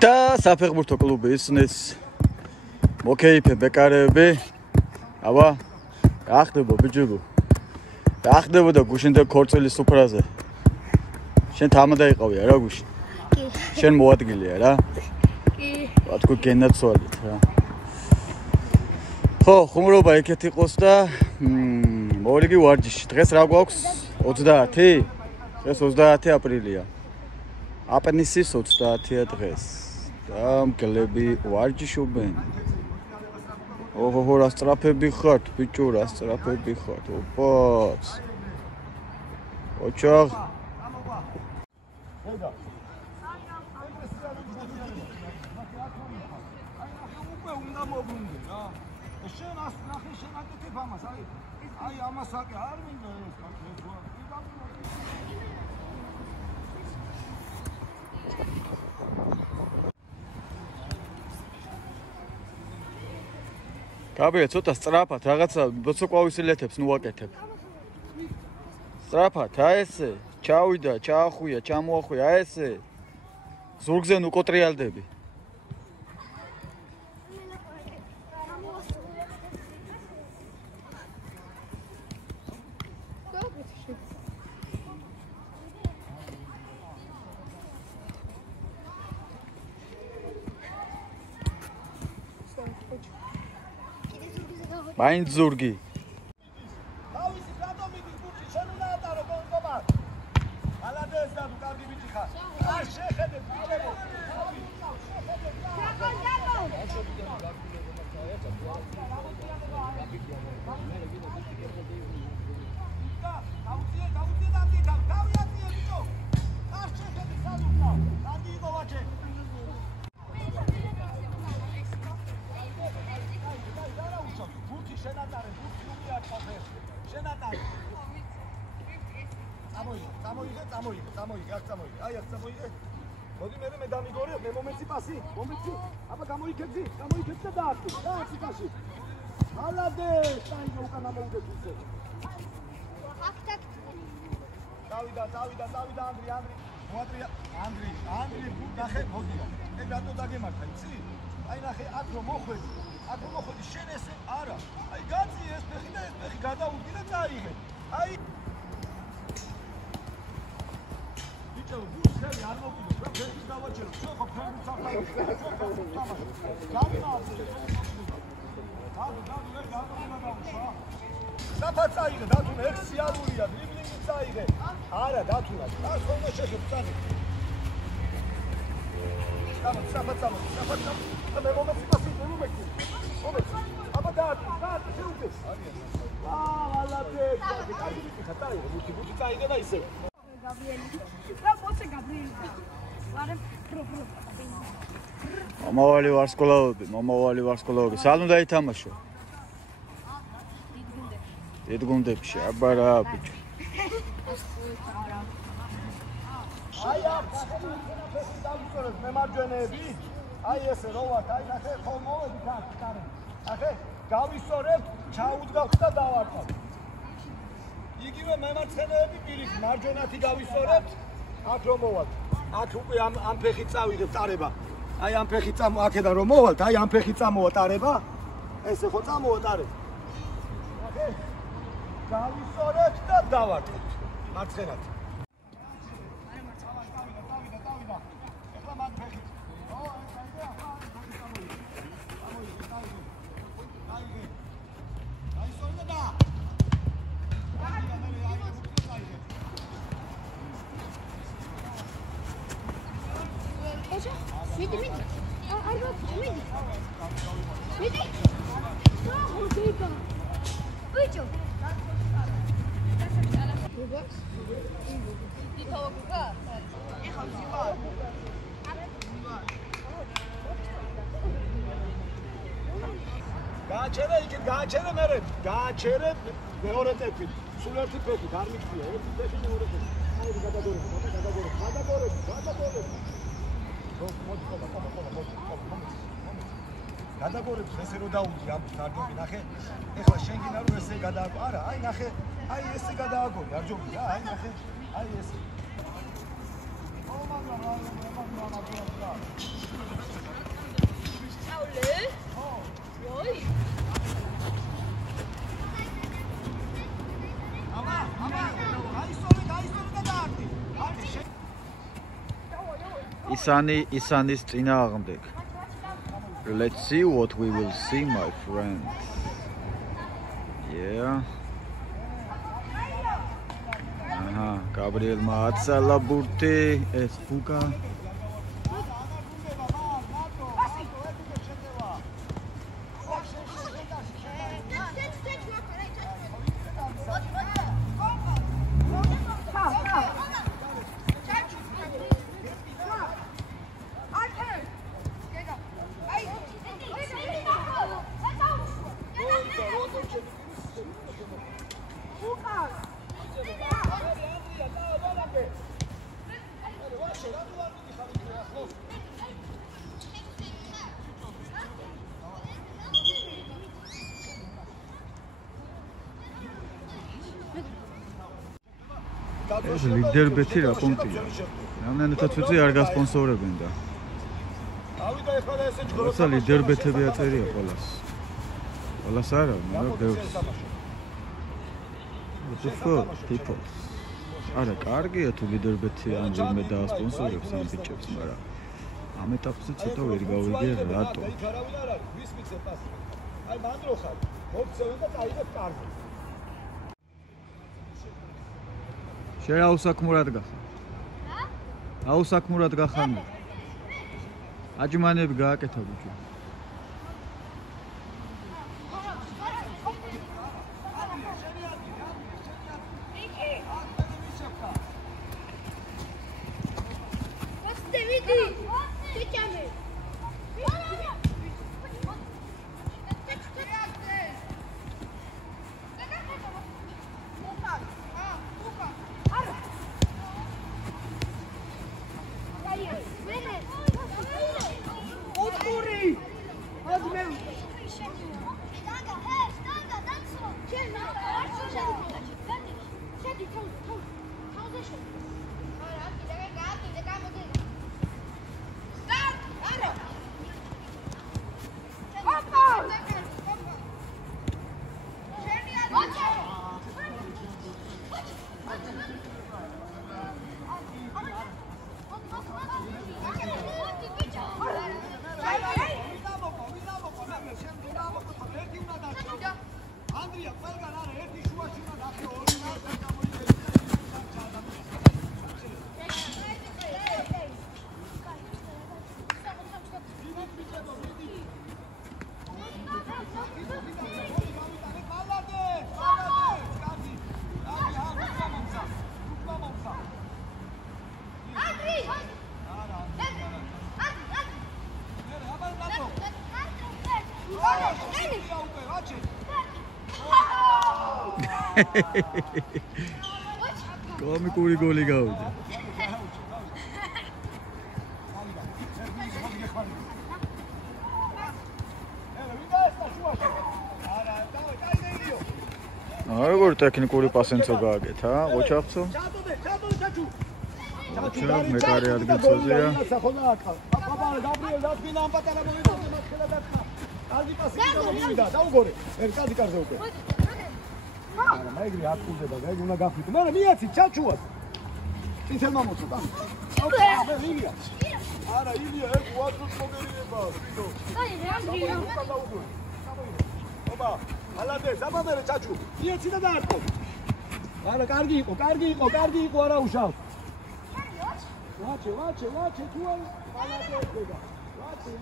და საფეხბურთო კლუბი ისნის მოკეიფე ბეკარები აბა რა ხდება ბიჭებო რა ხდებოდა გუშინდა ქორწილის სუფრაზე შენ თამადა იყავია რა გუშინ კი შენ მოადგილეა რა კი ვთქვი გენაცვალეთ რა ხო ხუმრობა ეგეთ იყოს და მოვიგი ვარჯიში დღეს რა გვაქვს 30 დღეს 30 აპრილია აპნისის 30-ია დღეს და მგლები ვარჯიშობენ ოჰო რა სწრაფები ხართ ბიჭო რა სწრაფები ხართ ოპაც ოჩაღ აი ამასაკი არ მინდა ეს გაბია ცოტა სწრაფად რაღაცა ბოცოკვავისილეთებს ნუაკეთებ სწრაფად აი ესე ჩავიდა ჩაახვია ჩამოახვია აი ესე ზურგზე ნუკოტრიალდები მაინ ზურგი თავისი რატომიდი გუჩი შენ უნდა ატარო გონკობა ალადეს და კარგი ბიჭი ხარ არ შეხედე ბიჭებო წამოიგე აი აქ წამოიგე მოდი მე დამიგორე მე მომეცი პასი მომეცი აბა გამოიქეცი და დაარტყი პასი ალადეს აიგო უკანა მოუდეს ისე აქტაკ დავიდა ანდრი მოატრია ანდრი ნახე მოდია ეგ რატო დაგემართა იცი აი ნახე აქ რომ მოხვედი შენ ესე არა აი გაწი ეს ფეხი და ეს ფეხი გადაუდგი და წაიღე აი ბუსელი არ მოგიდო რა ფეხის დავაჭერო შენ ხო ფეხის საფრთხე საფაც აიღე დათუნა ეგ სიალურია დრიბლინგი წაიღე არა დათუნა და ხოლმე შეხებ წაიღე საფაც მე მომეცი პასი აბა დაარტყი შეუდეს ალადე კარგი ხა წაიღე ბუთი წაიღე და ისე რა მოსე გაბრიელი მომავალი ვარსკვლავები სალ უნდა ითამაშო დიდ გუნდებში აბა რა ბიჭო აი აქ დავიწყოთ მემარჯვენეები აი ესე რო ვარ აი ნახე ხო მოვედი კარი ნახე გავისწორებ ჩაუდგავთ და დავარტყავ იგივე მემარცხენეები პირიქით მარჯვენათი გავისწორებთ აქ რომ მოვალთ აქ უკვე ამ ფეხით წავიღებ ტარება აი ამ ფეხით აქედან რომ მოვალთ აი ამ ფეხით წამოვა ტარება ესე ხო წამოვა ტარება აკე გავისწორებთ და დავარტყით მარცხენათი დავიდა ეხლა მაგ ფეხით მიდი არ მიდი ბიჭო გააჩერე მერე გააჩერე მეორე ტეფით სულ ერთი ფეხით არ მიქცია ერთი ფეხი მეორე ფეხი აი გადაგორებ გადაგორებს ესე რო დაუდი ამ გარჯობი ნახე ეხლა შენ გინდა რომ ესე გადააგო არა აი ნახე აი ესე გადააგო გარჯობი რა აი ნახე აი ესე ო მაგრამ რა ისანის წინააღმდეგ. Let's see what we will see, my friends. Yeah. Aha, Gabrielმა აცალა ბურთი, ეს ფუკა. ეს ლიდერბეთი რა პუნქტია. რამდენადაც ვიცი არ გასპონსორებენ და. ავიდა ეხლა ესე ჯგრო. როცა ლიდერბეთები აწერია ყველას. ყველას არა, მაგრამ ბევრს. people. არა, კარგია თუ ლიდერბეთი ან ვინმე დაასპონსორებს ამ ბიჭებს, მაგრამ ამ ეტაპზე ცოტა ვერ გავიგე რატო. აი მანდრო ხარ. მოგცევენ და წაიღებ კარგი. შენ აუსაქმურად გახარ. აუსაქმურად გახარ. აჯმანები გააკეთა ბიჭო. კომიკური გოლი გავიდა. როგორ ტექნიკური პასენცო გააკეთა, ოჩახცო? ოჩახ მეკარე ადგილზეა. კარგი პასი გამოვიდა, დაუგორე. კარგი კარზე უკვე. არა, მაიგრი აკულდება, გაიგე უნდა გაფრთხილო. მე მიაცი ჩაჩუას. წითელმა მოწოდა. აბა, ილია. არა, ილია, ეს უაძროს მოგერიება, ვიდო. აი, რა ილია. აბა, ალადე, ზაბადერე ჩაჩუ. მიაცი და დაარტყო. არა, კარგი იყო, არა უშავს. ვაჩე, თუ არ ალადე ედგა. ვაჩე,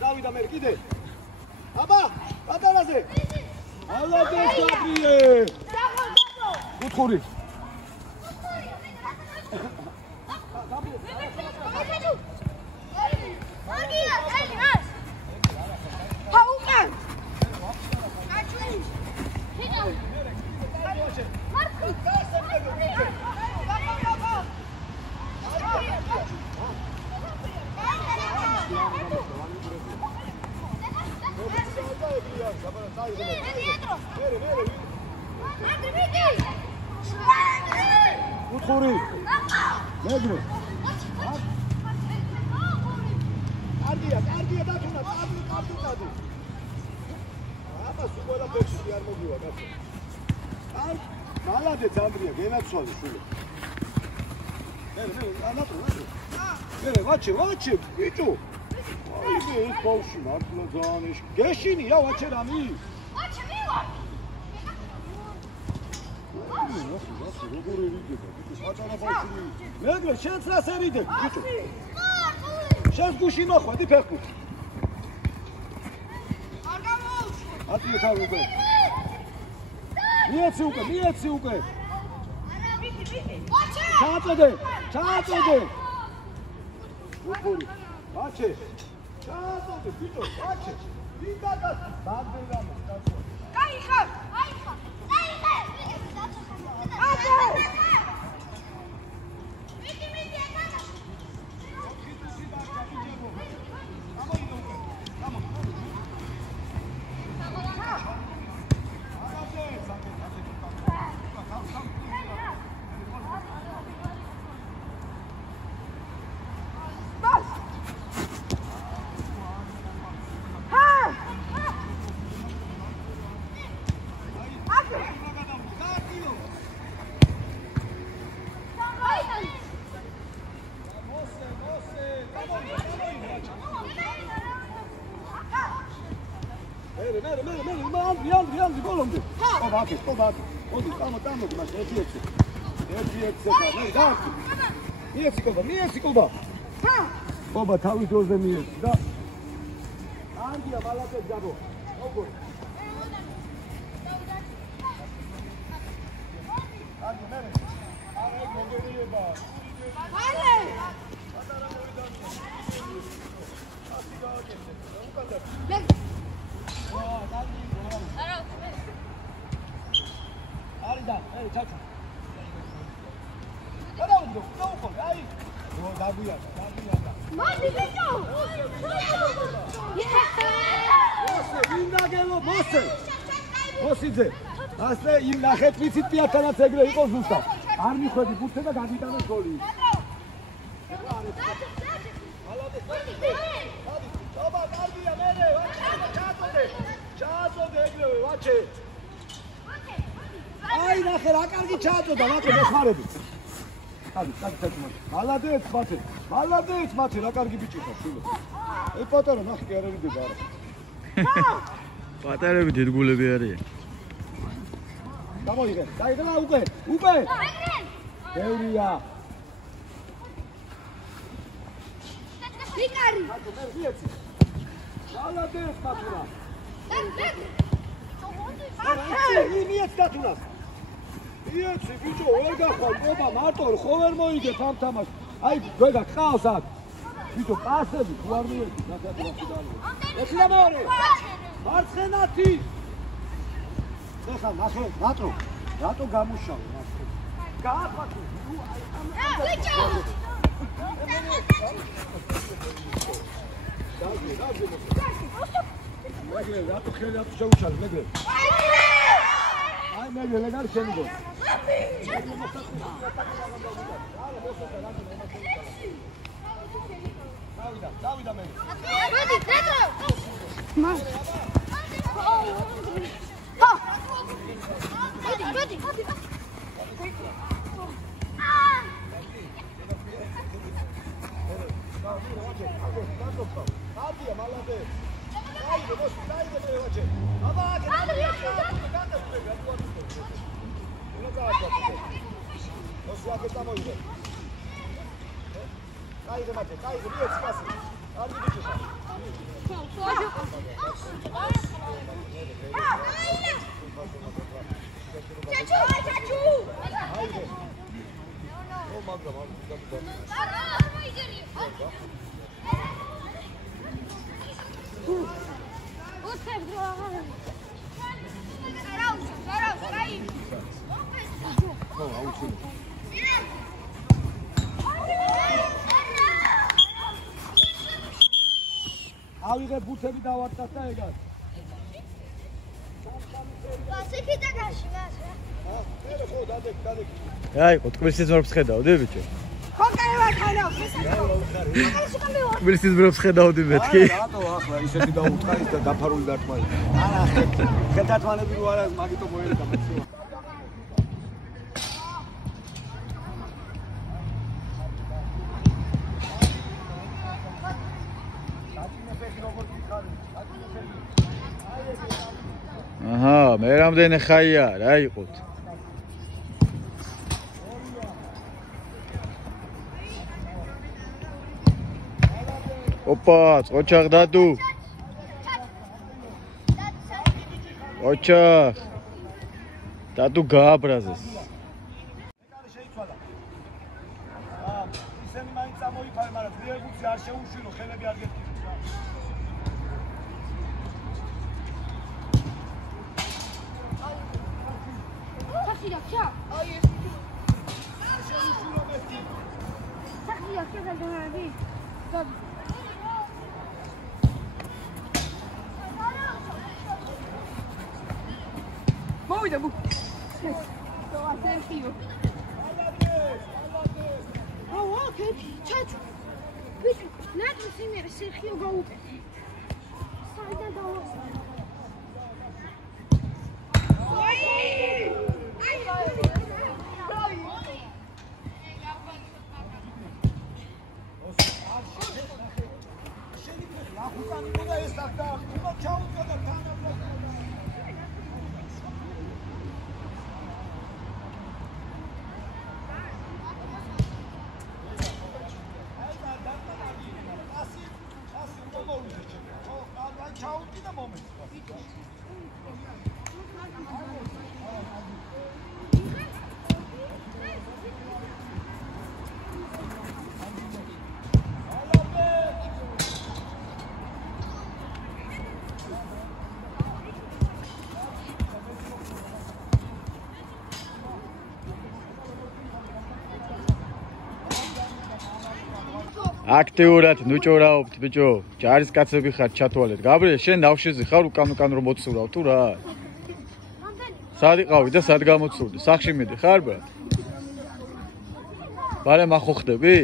დავიდა მე კიდე. აბა პატარაზე. ალადეს გაბიე. გუთხური. გუთხური. მეგრე. კარგია დათუნა, კაპიტანი. აბა სულ ყველაფერში არ მოგივა კაცო. აი, მალადეც ანდრია, გენაცვალე შულო. მერე, ვაჩე, ბიჭო. აი, ეს ბავშვი მართლა ძალიან ეშ. გეშინია ვაჩე რამი? ვაჩე მივა. როგორ ერიდება? საჭალა ბავშვი. მეგრე, შენც რას ერიდებ, ბიჭო? შენს გუში მოხვედი ფეხბურთი. არ გამოვშვა. ატიე თავი უკვე. მიეცი უკვე. ჩააწოდე. გუთხური. ვაჩე. ჩააწოდე, ბიჭო, ვაჩე. ვიდაგა ბაგდერამა, კაცო. გაიხარ. მერე, გოლომდე. ყობა. მოდი, წამოდი, მას ერთი. მე გააკი. მიეცი ყობა. ყობა თავის დროზე მიეცი და ანდია მალაკეთ გაბო. ოღონდ. ანდია მერე. არა ეგ მოგერიება. ვალე. არიდა, ჩაჩუ. გადავიდო, აი. დაგვიარდა. მოდი ბიჭო. მოსე, ვინდაგელო, მოსიძე. ასე იმ ნახეთ ვიცით პიატანაც ეგრე იყო ზუსტად. არ მიხვედი ბურთზე და გადიტანეს გოლი. აბა, კარგია მერე, ჩააწოდე ეგრევე, ვაჩე. აი ნახე რა კარგი ჩააწოდა, ვაჩე მეხმარები. კაი, მალადეც მათე, რა კარგი ბიჭი ხარ, შულო. ე პატარა ნახე კი არ ერიდება არა. პატარები დიდგულები არიან. გამოიღე, დაიღლა უკვე. ბევრია. ვიკარი. მალადეც მათურა. მიეც დათუნას. მიეცი ბიჭო, ვერ გახვალ, ყობა მარტო ხო ვერ მოიგებ ამ თამაშს. აი, გვეგა ყავს აქ. ბიჭო, პასები თუ არ მიეცი, გასაგებია დაალო. ეცი მეორე. მარცხენათი. ეხლა ნახე, რატო გამუშავე ნახე. გააფათო. ბიჭო. მეგრე, რატო ხელი აპ შეუშალე, მეგრე. აი მეგრე, ლეგარ შენი გო. დავიდა მეგრე. მოდი, დედო. მას. მოდი. აბია მალადე. დაიდე, ვაჩე. აბა, ოსვაკე წამოიდე. დაიდე, მიეცი პასი. კარგი ბიჭი ხარ. ავიღე ბუთები დავარტყათ და ეგარ. აიყო, თბილისის ძმებს ხედავდი ბიჭო. თბილისის ძმებს ხედავდი მეთქი. რატო ახლა ისეთი დაუთხარის და დაფარული დარტყმალი. არა, ხელთათმანები რო არა, მაგიტო მოერდა მეცევა. აჰა, მე რამდენი ხაია რა იყოთ. ოპა, წოჩაღ დადუ. ოჩაღ. დადუ გააბრაზეს. ეგარი შეიცვალა. ისინი მაინც ამოიფარე, მაგრამ ძლიერ გულს არ შეუშვილო, ხელები არ გეთქვი. Mოვიდა ბუ. და ასერხიო. აუ, კეთი, ჩაჩუ. ვიში, ნაკლის იმერე სერხიო გაუკეთე. საიდან დავასწრე. აქტიურად ნუჭორაობთ ბიჭო. ჯარისკაცები ხართ ჩათვალეთ. გაბრიელ, შენ ნავშეზე ხარ უკან რომ მოცურავ თუ რა? სად იყავი და სად გამოცურდი? სახში მიდი ხარ ბრატ? ბარე მახოხდები?